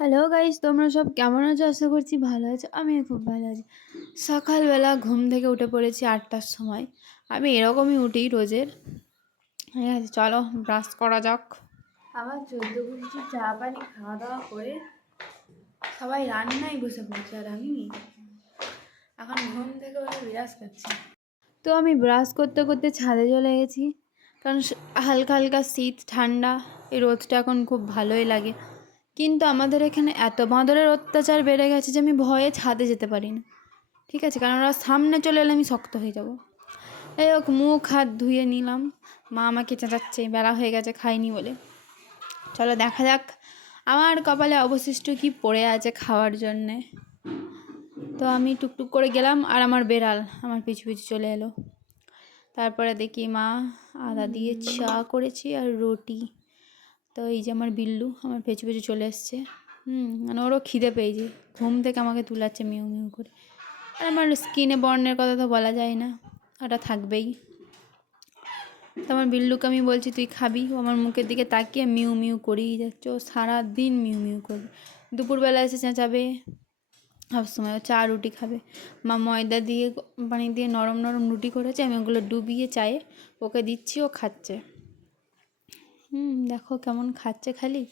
Hello guys তোমরা সব কেমন আছো? আশা করছি ভালো আছো। আমিও খুব ভালো আছি। সকালবেলা ঘুম থেকে উঠে পড়েছি আটটার সময়। আমি এরকমই উঠি রোজের। ঠিক আছে চলো ব্রাশ করা যাক। আবার চোদ্দ গুছি চা পানি খাওয়া দাওয়া করে সবাই রান্নায় বসে পড়ছে আর আমি এখন ঘুম থেকে উঠে বিরাজ করছি। তো আমি ব্রাশ করতে করতে ছাদে চলে গেছি। কারণ হালকা হালকা শীত ঠান্ডা এই রোদটা এখন খুব ভালোই লাগে। কিন্তু আমাদের এখানে এত বাঁদরের অত্যাচার বেড়ে গেছে যে আমি ভয়ে ছাদে যেতে পারি না ঠিক আছে? কারণ ওরা সামনে চলে এলে আমি শক্ত হয়ে যাব। এই হোক, মুখ, হাত ধুয়ে নিলাম। মা আমাকে চেঁচাচ্ছে, বেলা হয়ে গেছে, খাইনি বলে। চলো দেখা যাক আমার কপালে অবশিষ্ট কি পড়ে আছে খাওয়ার জন্যে। তো আমি টুকটুক করে গেলাম আর আমার বেড়াল আমার পিছু পিছু চলে এলো। তারপরে দেখি মা আদা দিয়ে চা করেছি আর রুটি। তো এই যে আমার বিল্লু আমার পেছু পেছু চলে এসছে হুম মানে ওরও খিদে পেয়েছে। ঘুম থেকে আমাকে তুলাচ্ছে মিউ মিউ করে। আর আমার স্কিনে বর্ণের কথা তো বলা যায় না, ওটা থাকবেই। তো আমার বিল্লুকে আমি বলছি, তুই খাবি? ও আমার মুখের দিকে তাকিয়ে মিউ মিউ করেই যাচ্ছে। ও সারাদিন মিউ মিউ করবে। দুপুরবেলা এসে চেঁচাবে। সবসময় ও চা রুটি খাবে। মা ময়দা দিয়ে, পানি দিয়ে নরম নরম রুটি করেছে। আমি ওগুলো ডুবিয়ে চায়ে ওকে দিচ্ছি, ও খাচ্ছে। হুম দেখো কেমন খাচ্ছে খালি।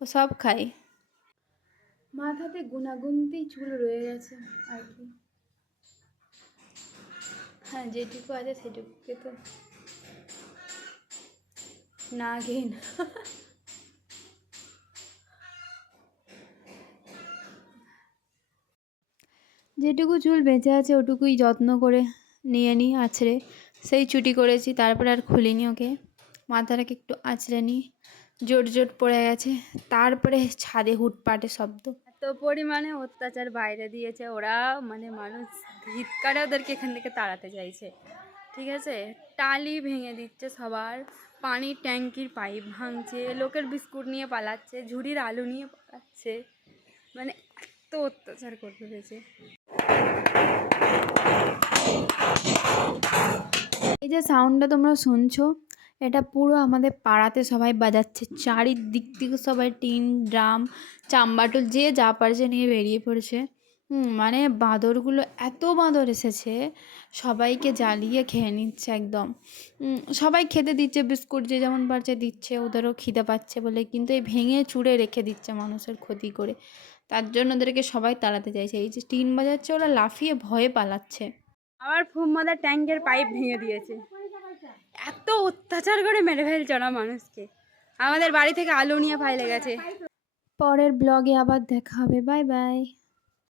ও সব খায়। মাথাতে গুনাগুনতেই চুল রয়ে গেছে আর কি। হ্যাঁ যেটুকু আছে সেটুকুকে তো না ঘেন যেটুকু চুল বেঁচে আছে ওটুকুই যত্ন করে নিয়ে নিই আছড়ে। সেই চুটি করেছি তারপরে আর খুলিনি ওকে। মাথাটাকে একটু আঁচড়ে নিই। জোট জোট পড়ে গেছে। তারপরে ছাদে হুটপাটে শব্দ। এত পরিমাণে অত্যাচার বাইরে দিয়েছে ওরা। মানে মানুষ হিতকারে ওদেরকে এখান থেকে তাড়াতে চাইছে। ঠিক আছে? টালি ভেঙে দিচ্ছে সবার। পানির ট্যাঙ্কির পাইপ ভাঙছে। লোকের বিস্কুট নিয়ে পালাচ্ছে। ঝুড়ির আলু নিয়ে পালাচ্ছে। মানে এত অত্যাচার করতে পেরেছে এই যে সাউন্ডটা তোমরা শুনছো এটা পুরো আমাদের পাড়াতে সবাই বাজাচ্ছে। চারিদিক থেকে সবাই টিন, ড্রাম, চাম্বাটুল, যে যা পারছে নিয়ে বেরিয়ে পড়েছে। মানে বাঁদরগুলো এত বাঁদর এসেছে, সবাইকে জ্বালিয়ে খেয়ে নিচ্ছে একদম। সবাই খেতে দিচ্ছে বিস্কুট, যে যেমন পারছে দিচ্ছে, ওদেরও খিদে পাচ্ছে বলে, কিন্তু এই ভেঙে চুড়ে রেখে দিচ্ছে মানুষের ক্ষতি করে। তার জন্য ওদেরকে সবাই তাড়াতে চাইছে। এই যে টিন বাজাচ্ছে, ওরা লাফিয়ে ভয়ে পালাচ্ছে। আবার ফুম্মাদার ট্যাঙ্কের পাইপ ভেঙে দিয়েছে। এত অত্যাচার করে মেরে ফেলছে ওরা মানুষকে। আমাদের বাড়ি থেকে আলু নিয়ে ফাইলে গেছে। পরের ব্লগে আবার দেখা হবে, বাই বাই।